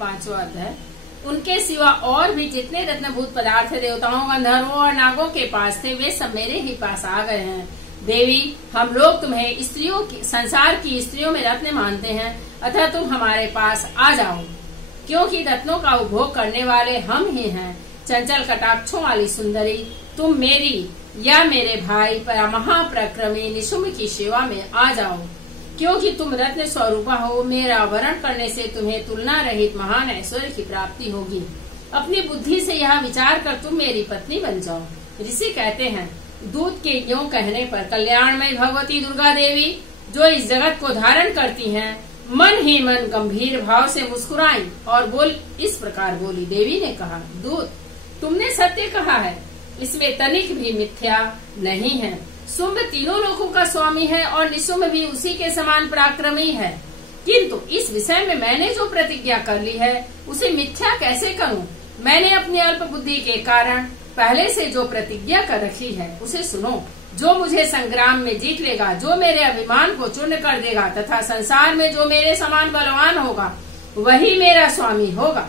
5वां अध्याय। उनके सिवा और भी जितने रत्नभूत पदार्थ देवताओं, गंधर्वों और नागों के पास थे, वे सब मेरे ही पास आ गए हैं। देवी, हम लोग तुम्हें संसार की स्त्रियों में रत्न मानते हैं, अतः तुम हमारे पास आ जाओ, क्योंकि रत्नों का उपभोग करने वाले हम ही हैं। चंचल कटाक्षों वाली सुंदरी, तुम मेरी या मेरे भाई महाप्रक्रमी निशुम्भ की सेवा में आ जाओ, क्योंकि तुम रत्न स्वरूपा हो। मेरा वरण करने से तुम्हें तुलना रहित महान ऐश्वर्य की प्राप्ति होगी। अपनी बुद्धि से यह विचार कर तुम मेरी पत्नी बन जाओ। ऋषि कहते हैं, दूत के यूं कहने पर कल्याणमय भगवती दुर्गा देवी, जो इस जगत को धारण करती हैं, मन ही मन गंभीर भाव से मुस्कुराई और इस प्रकार बोली। देवी ने कहा, दूत, तुमने सत्य कहा है, इसमें तनिक भी मिथ्या नहीं है। शुंभ तीनों लोकों का स्वामी है और निशुम्भ भी उसी के समान पराक्रमी है, किंतु इस विषय में मैंने जो प्रतिज्ञा कर ली है उसे मिथ्या कैसे करूं? मैंने अपनी अल्प बुद्धि के कारण पहले से जो प्रतिज्ञा कर रखी है उसे सुनो। जो मुझे संग्राम में जीत लेगा, जो मेरे अभिमान को चूर्ण कर देगा तथा संसार में जो मेरे समान बलवान होगा, वही मेरा स्वामी होगा।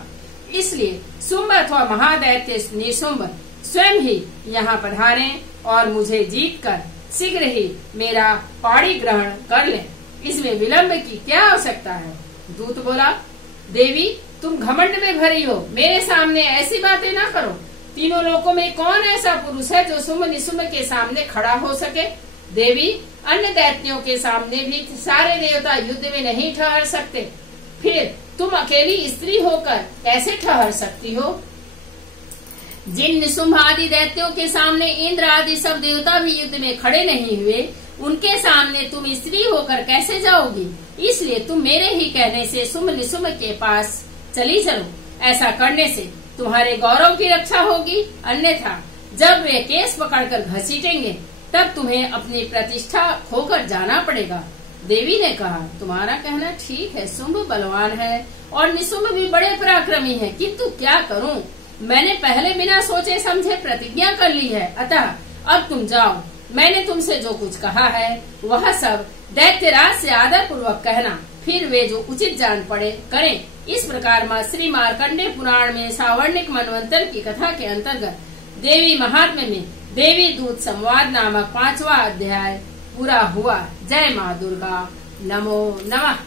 इसलिए शुंभ अथवा महादैत्य निशुम्भ स्वयं ही यहाँ पधारें और मुझे जीतकर शीघ्र ही मेरा पाणी ग्रहण कर लें। इसमें विलंब की क्या आवश्यकता है? दूत बोला, देवी, तुम घमंड में भरी हो, मेरे सामने ऐसी बातें ना करो। तीनों लोकों में कौन ऐसा पुरुष है जो शुंभ निशुम्भ के सामने खड़ा हो सके? देवी, अन्य दैत्यों के सामने भी सारे देवता युद्ध में नहीं ठहर सकते, फिर तुम अकेली स्त्री होकर कैसे ठहर सकती हो? जिन निशुम्भ आदि दैत्यों के सामने इंद्र आदि सब देवता भी युद्ध में खड़े नहीं हुए, उनके सामने तुम स्त्री होकर कैसे जाओगी? इसलिए तुम मेरे ही कहने से शुंभ निशुम्भ के पास चली चलो। ऐसा करने से तुम्हारे गौरव की रक्षा होगी, अन्यथा जब वे केस पकड़कर घसीटेंगे तब तुम्हें अपनी प्रतिष्ठा खोकर जाना पड़ेगा। देवी ने कहा, तुम्हारा कहना ठीक है, शुंभ बलवान है और निशुम्भ भी बड़े पराक्रमी है, किंतु क्या करूं? मैंने पहले बिना सोचे समझे प्रतिज्ञा कर ली है, अतः अब तुम जाओ। मैंने तुमसे जो कुछ कहा है वह सब दैत्यराज से आदर पूर्वक कहना, फिर वे जो उचित जान पड़े करें। इस प्रकार श्री मार्कंडेय पुराण में सावर्णिक मनवंतर की कथा के अंतर्गत देवी महात्म्य में देवी दूत संवाद नामक 5वां अध्याय पूरा हुआ। जय माँ दुर्गा, नमो नमः।